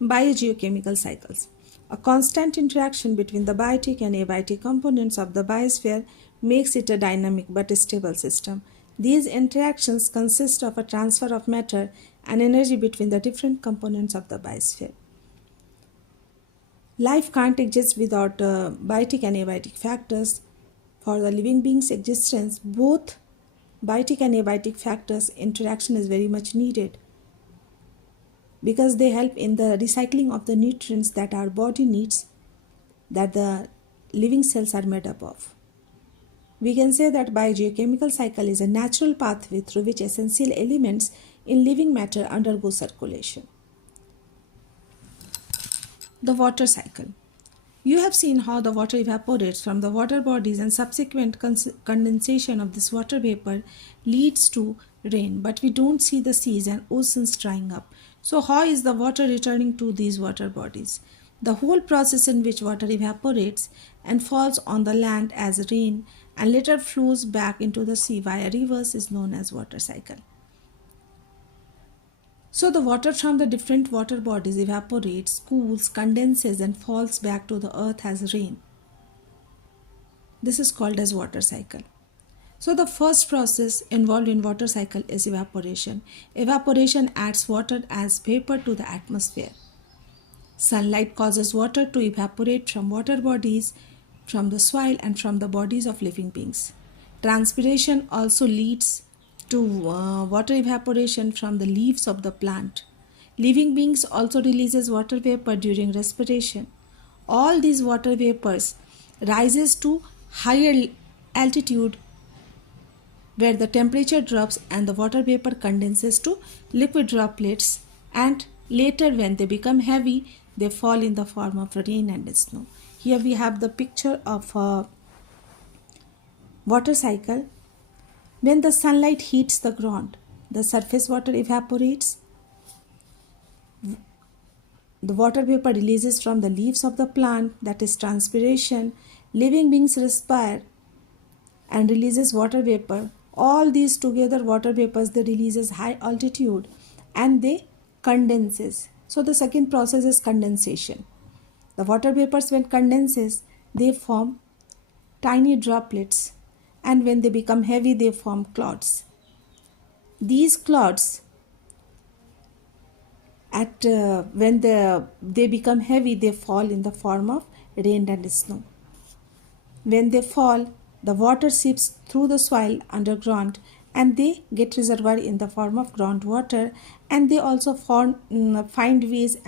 Biogeochemical cycles. A constant interaction between the biotic and abiotic components of the biosphere makes it a dynamic but stable system. These interactions consist of a transfer of matter and energy between the different components of the biosphere. Life can't exist without biotic and abiotic factors. For the living being's existence, both biotic and abiotic factors interaction is very much needed because they help in the recycling of the nutrients that our body needs, that the living cells are made up of. We can say that biogeochemical cycle is a natural pathway through which essential elements in living matter undergo circulation. The water cycle. You have seen how the water evaporates from the water bodies and subsequent condensation of this water vapor leads to rain, but we don't see the seas and oceans drying up. So how is the water returning to these water bodies? The whole process in which water evaporates and falls on the land as rain and later flows back into the sea via rivers is known as water cycle. So the water from the different water bodies evaporates, cools, condenses and falls back to the earth as rain. This is called as water cycle. So the first process involved in water cycle is evaporation. Evaporation adds water as vapor to the atmosphere. Sunlight causes water to evaporate from water bodies, from the soil and from the bodies of living beings. Transpiration also leads to water evaporation from the leaves of the plant. Living beings also releases water vapor during respiration. All these water vapors rises to higher altitude where the temperature drops and the water vapor condenses to liquid droplets, and later when they become heavy they fall in the form of rain and snow. Here we have the picture of a water cycle. When the sunlight heats the ground, the surface water evaporates. The water vapor releases from the leaves of the plant, that is transpiration. Living beings respire and releases water vapor. All these together water vapors they releases high altitude and they condenses. So the second process is condensation. The water vapors when condenses they form tiny droplets, and when they become heavy they form clouds. These clouds when they become heavy they fall in the form of rain and snow. When they fall, the water seeps through the soil underground and they get reservoir in the form of groundwater, and they also find ways